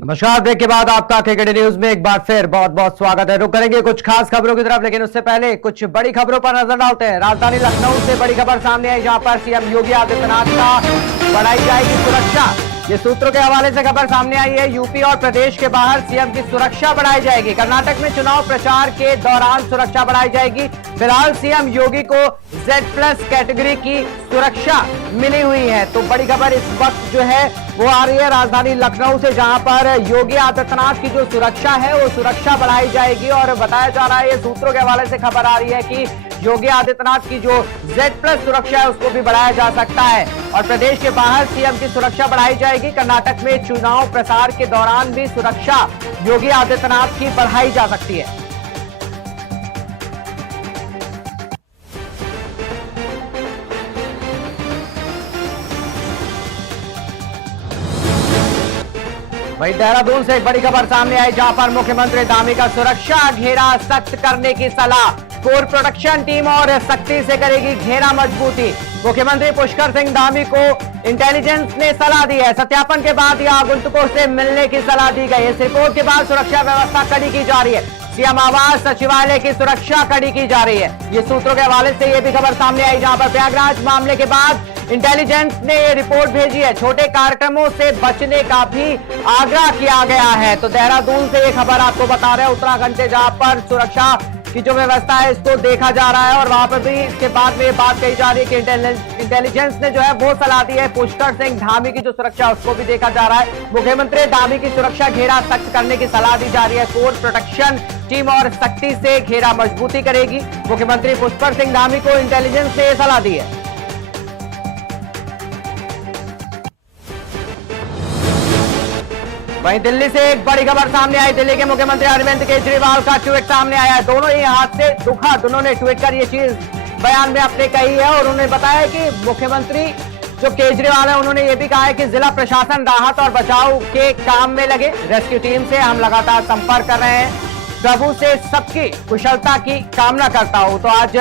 नमस्कार। ब्रेक के बाद आपका क्रिकेट न्यूज में एक बार फिर बहुत बहुत स्वागत है। रुक करेंगे कुछ खास खबरों की तरफ, लेकिन उससे पहले कुछ बड़ी खबरों पर नजर डालते हैं। राजधानी लखनऊ से बड़ी खबर सामने आई, जहां पर सीएम योगी आदित्यनाथ का बढ़ाई जाएगी सुरक्षा। ये सूत्रों के हवाले से खबर सामने आई है। यूपी और प्रदेश के बाहर सीएम की सुरक्षा बढ़ाई जाएगी। कर्नाटक में चुनाव प्रचार के दौरान सुरक्षा बढ़ाई जाएगी। फिलहाल सीएम योगी को Z+ कैटेगरी की सुरक्षा मिली हुई है। तो बड़ी खबर इस वक्त जो है वो आ रही है राजधानी लखनऊ से, जहां पर योगी आदित्यनाथ की जो सुरक्षा है वो सुरक्षा बढ़ाई जाएगी। और बताया जा रहा है, ये सूत्रों के हवाले से खबर आ रही है कि योगी आदित्यनाथ की जो Z+ सुरक्षा है उसको भी बढ़ाया जा सकता है। और प्रदेश के बाहर सीएम की सुरक्षा बढ़ाई जाएगी। कर्नाटक में चुनाव प्रचार के दौरान भी सुरक्षा योगी आदित्यनाथ की बढ़ाई जा सकती है। वहीं देहरादून से एक बड़ी खबर सामने आई, जहां पर मुख्यमंत्री धामी का सुरक्षा घेरा सख्त करने की सलाह। कोर प्रोटेक्शन टीम और सख्ती से करेगी घेरा मजबूती। मुख्यमंत्री पुष्कर सिंह धामी को इंटेलिजेंस ने सलाह दी है। सत्यापन के बाद या आगंतुकों से मिलने की सलाह दी गई। इस रिपोर्ट के बाद सुरक्षा व्यवस्था कड़ी की जा रही है। सीएम आवास सचिवालय की सुरक्षा कड़ी की जा रही है। ये सूत्रों के हवाले से यह भी खबर सामने आई, जहां पर प्रयागराज मामले के बाद इंटेलिजेंस ने ये रिपोर्ट भेजी है। छोटे कार्यक्रमों से बचने का भी आग्रह किया गया है। तो देहरादून से ये खबर आपको बता रहे हैं, उत्तराखंड से, जहां पर सुरक्षा की जो व्यवस्था है इसको देखा जा रहा है। और वहां पर भी इसके बाद में ये बात कही जा रही है कि इंटेलिजेंस ने जो है वो सलाह दी है। पुष्कर सिंह धामी की जो सुरक्षा है उसको भी देखा जा रहा है। मुख्यमंत्री धामी की सुरक्षा घेरा सख्त करने की सलाह दी जा रही है। कोर प्रोटेक्शन टीम और सख्ती से घेरा मजबूती करेगी। मुख्यमंत्री पुष्कर सिंह धामी को इंटेलिजेंस ने यह सलाह दी है। वहीं दिल्ली से एक बड़ी खबर सामने आई। दिल्ली के मुख्यमंत्री अरविंद केजरीवाल का ट्वीट सामने आया है। दोनों ही हाथ से दुखद उन्होंने ट्वीट कर ये चीज बयान में अपने कही है। और उन्होंने बताया कि मुख्यमंत्री जो केजरीवाल है उन्होंने ये भी कहा है कि जिला प्रशासन राहत और बचाव के काम में लगे। रेस्क्यू टीम से हम लगातार संपर्क कर रहे हैं। प्रभु से सबकी कुशलता की कामना करता हूं। तो आज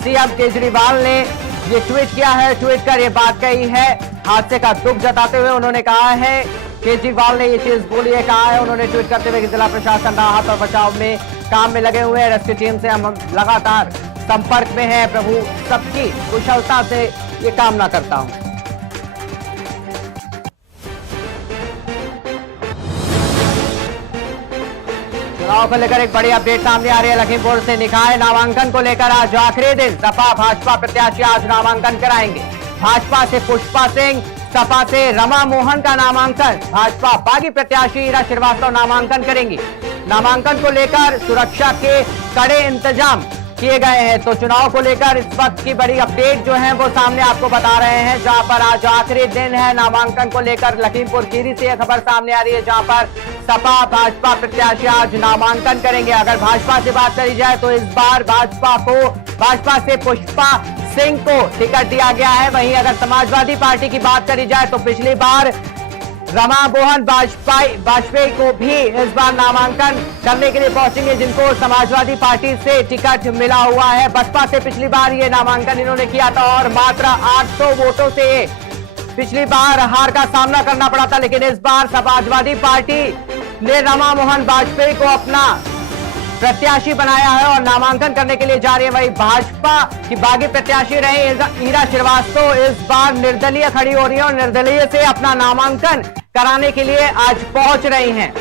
सीएम केजरीवाल ने ये ट्वीट किया है। ट्वीट कर ये बात कही है। हादसे का दुख जताते हुए उन्होंने कहा है, केजरीवाल ने ये चीज बोली है, कहा है उन्होंने ट्वीट करते हुए कि जिला प्रशासन राहत और बचाव में काम में लगे हुए हैं। रेस्क्यू टीम से हम लगातार संपर्क में हैं। प्रभु सबकी कुशलता से ये कामना करता हूं। चुनाव को लेकर एक बड़ी अपडेट सामने आ रही है। लखीमपुर से निकाय नामांकन को लेकर आज आखिरी दिन। सपा भाजपा प्रत्याशी आज नामांकन कराएंगे। भाजपा से पुष्पा सिंह, सपा से रमा मोहन का नामांकन। भाजपा बागी प्रत्याशी ईरा श्रीवास्तव नामांकन करेंगी। नामांकन को लेकर सुरक्षा के कड़े इंतजाम किए गए हैं। तो चुनाव को लेकर इस वक्त की बड़ी अपडेट जो है वो सामने आपको बता रहे हैं, जहां पर आज आखिरी दिन है। नामांकन को लेकर लखीमपुर खीरी से यह खबर सामने आ रही है, जहां पर सपा भाजपा प्रत्याशी आज नामांकन करेंगे। अगर भाजपा से बात करी जाए तो इस बार भाजपा से पुष्पा सिंह को टिकट दिया गया है। वहीं अगर समाजवादी पार्टी की बात करी जाए तो पिछली बार रमा मोहन वाजपेयी को भी इस बार नामांकन करने के लिए पहुंचेंगे, जिनको समाजवादी पार्टी से टिकट मिला हुआ है। बसपा से पिछली बार ये नामांकन इन्होंने किया था और मात्र 800 वोटों से पिछली बार हार का सामना करना पड़ा था। लेकिन इस बार समाजवादी पार्टी ने रमा मोहन वाजपेयी को अपना प्रत्याशी बनाया है और नामांकन करने के लिए जा रही है। वही भाजपा की बागी प्रत्याशी रहे ईरा श्रीवास्तव इस बार निर्दलीय खड़ी हो रही है और निर्दलीय से अपना नामांकन कराने के लिए आज पहुंच रही हैं।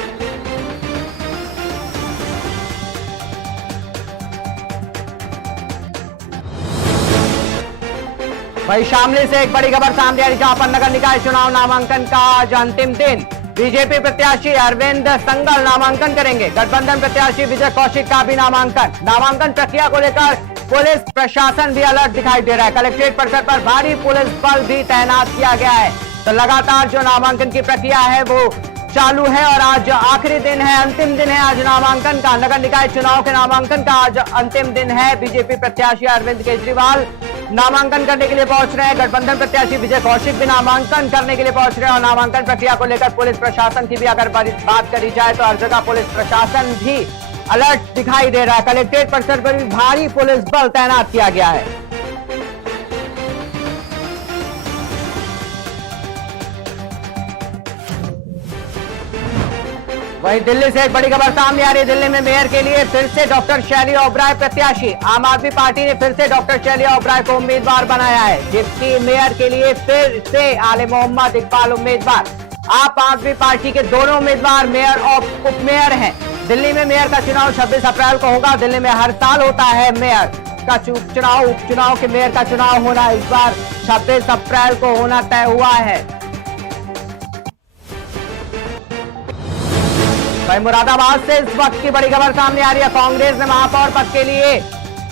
वही शामली से एक बड़ी खबर सामने आ रही, जहां पर नगर निकाय चुनाव नामांकन का आज अंतिम दिन। बीजेपी प्रत्याशी अरविंद संगल नामांकन करेंगे। गठबंधन प्रत्याशी विजय कौशिक का भी नामांकन प्रक्रिया को लेकर पुलिस प्रशासन भी अलर्ट दिखाई दे रहा है। कलेक्ट्रेट परिसर पर भारी पुलिस बल भी तैनात किया गया है। तो लगातार जो नामांकन की प्रक्रिया है वो चालू है और आज आखिरी दिन है, अंतिम दिन है आज नामांकन का। नगर निकाय चुनाव के नामांकन का आज अंतिम दिन है। बीजेपी प्रत्याशी अरविंद केजरीवाल नामांकन करने के लिए पहुंच रहे हैं। गठबंधन प्रत्याशी विजय कौशिक भी नामांकन करने के लिए पहुंच रहे हैं। और नामांकन प्रक्रिया को लेकर पुलिस प्रशासन की भी अगर बात करी जाए तो हर जगह पुलिस प्रशासन भी अलर्ट दिखाई दे रहा है। कलेक्ट्रेट परिसर पर भी भारी पुलिस बल तैनात किया गया है। वहीं दिल्ली से एक बड़ी खबर सामने आ रही है। दिल्ली में मेयर के लिए फिर से डॉक्टर शैली ओबराय प्रत्याशी। आम आदमी पार्टी ने फिर से डॉक्टर शैली ओबराय को उम्मीदवार बनाया है। डिप्टी मेयर के लिए फिर से आले मोहम्मद इकबाल उम्मीदवार। आप आदमी पार्टी के दोनों उम्मीदवार मेयर और उप मेयर हैं। दिल्ली में मेयर का चुनाव 26 अप्रैल को होगा। दिल्ली में हर साल होता है मेयर का चुनाव। उपचुनाव के मेयर का चुनाव होना इस बार 26 अप्रैल को होना तय हुआ है। वहीं मुरादाबाद से इस वक्त की बड़ी खबर सामने आ रही है। कांग्रेस ने महापौर पद के लिए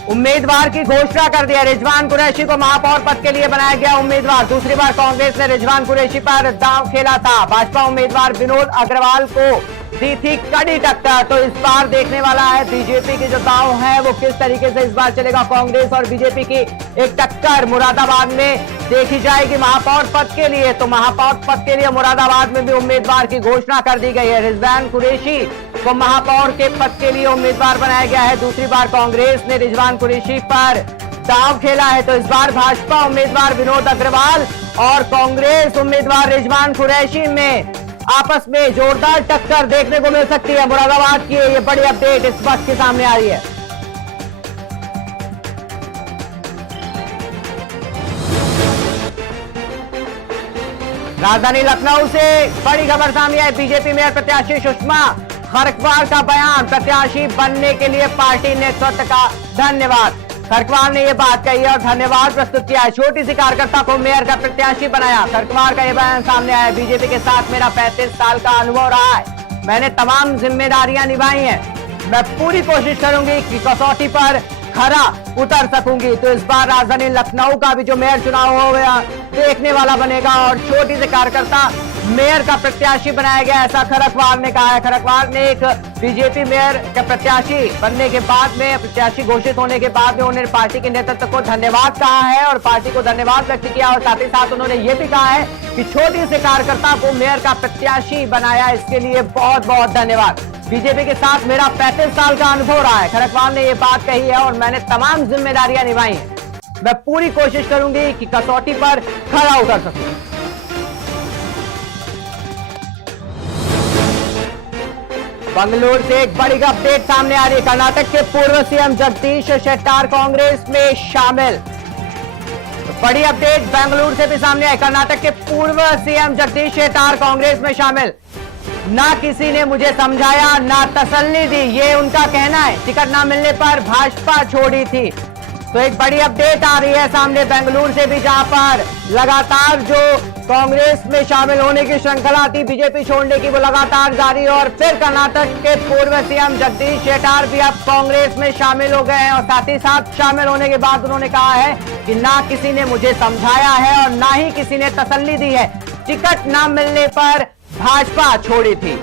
उम्मीदवार की घोषणा कर दिया। रिजवान कुरैशी को महापौर पद के लिए बनाया गया उम्मीदवार। दूसरी बार कांग्रेस ने रिजवान कुरैशी पर दांव खेला था। भाजपा उम्मीदवार विनोद अग्रवाल को दी थी कड़ी टक्कर। तो इस बार देखने वाला है बीजेपी की जो दांव है वो किस तरीके से इस बार चलेगा। कांग्रेस और बीजेपी की एक टक्कर मुरादाबाद में देखी जाएगी महापौर पद के लिए। तो महापौर पद के लिए मुरादाबाद में भी उम्मीदवार की घोषणा कर दी गई है। रिजवान कुरैशी को महापौर के पद के लिए उम्मीदवार बनाया गया है। दूसरी बार कांग्रेस ने रिजवान कुरैशी पर दांव खेला है। तो इस बार भाजपा उम्मीदवार विनोद अग्रवाल और कांग्रेस उम्मीदवार रिजवान कुरैशी में आपस में जोरदार टक्कर देखने को मिल सकती है। मुरादाबाद की ये बड़ी अपडेट इस वक्त के सामने आ रही है। राजधानी लखनऊ से बड़ी खबर सामने आई। बीजेपी मेयर प्रत्याशी सुषमा खरकवाल का बयान। प्रत्याशी बनने के लिए पार्टी नेतृत्व का धन्यवाद। खरकवाल ने यह बात कही और धन्यवाद प्रस्तुत किया है। छोटी सी कार्यकर्ता को मेयर का प्रत्याशी बनाया। खरकवाल का यह बयान सामने आया। बीजेपी के साथ मेरा 35 साल का अनुभव रहा है। मैंने तमाम जिम्मेदारियां निभाई हैं। मैं पूरी कोशिश करूंगी कि कसौटी पर खरा उतर सकूंगी। तो इस बार राजधानी लखनऊ का भी जो मेयर चुनाव हो गया देखने वाला बनेगा और छोटी से कार्यकर्ता मेयर का प्रत्याशी बनाया गया, ऐसा खरकवाल ने कहा है। खरकवाल ने एक बीजेपी मेयर का प्रत्याशी बनने के बाद में, प्रत्याशी घोषित होने के बाद में उन्होंने पार्टी के नेतृत्व को धन्यवाद कहा है और पार्टी को धन्यवाद व्यक्त किया। और साथ ही साथ उन्होंने ये भी कहा है कि छोटी से कार्यकर्ता को मेयर का प्रत्याशी बनाया, इसके लिए बहुत बहुत धन्यवाद। बीजेपी के साथ मेरा 35 साल का अनुभव रहा है। खरकवाल ने यह बात कही है और मैंने तमाम जिम्मेदारियां निभाई हैं। मैं पूरी कोशिश करूंगी कि कसौटी पर खरा उतर सकूं। बंगलुरु से एक बड़ी अपडेट सामने आ रही है। कर्नाटक के पूर्व सीएम जगदीश शेट्टार कांग्रेस में शामिल। बड़ी अपडेट बेंगलुरु से भी सामने आई। कर्नाटक के पूर्व सीएम जगदीश शेट्टार कांग्रेस में शामिल। ना किसी ने मुझे समझाया ना तसल्ली दी, ये उनका कहना है। टिकट ना मिलने पर भाजपा छोड़ी थी। तो एक बड़ी अपडेट आ रही है सामने बेंगलुरु से भी, जहां पर लगातार जो कांग्रेस में शामिल होने की श्रृंखला थी बीजेपी छोड़ने की, वो लगातार जारी है। और फिर कर्नाटक के पूर्व सीएम जगदीश शेट्टार भी अब कांग्रेस में शामिल हो गए हैं। और साथ ही साथ शामिल होने के बाद उन्होंने कहा है कि ना किसी ने मुझे समझाया है और ना ही किसी ने तसल्ली दी है। टिकट ना मिलने पर भाजपा छोड़ी थी।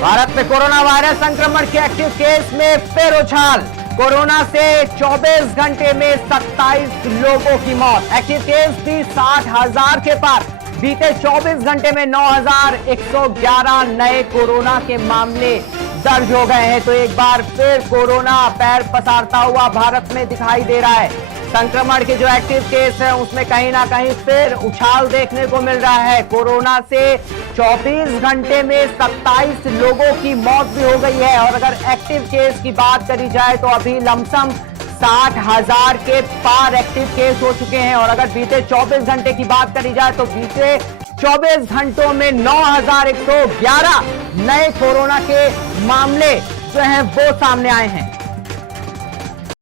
भारत में कोरोना वायरस संक्रमण के एक्टिव केस में फिर उछाल। कोरोना से 24 घंटे में 27 लोगों की मौत। एक्टिव केस भी 60,000 के पार। बीते 24 घंटे में 9,111 नए कोरोना के मामले दर्ज हो गए हैं। तो एक बार फिर कोरोना पैर पसारता हुआ भारत में दिखाई दे रहा है। संक्रमण के जो एक्टिव केस है उसमें कहीं ना कहीं फिर उछाल देखने को मिल रहा है। कोरोना से 24 घंटे में 27 लोगों की मौत भी हो गई है। और अगर एक्टिव केस की बात करी जाए तो अभी लमसम 60,000 के पार एक्टिव केस हो चुके हैं। और अगर बीते 24 घंटे की बात करी जाए तो बीते 24 घंटों में 9,111 नए कोरोना के मामले जो हैं वो सामने आए हैं।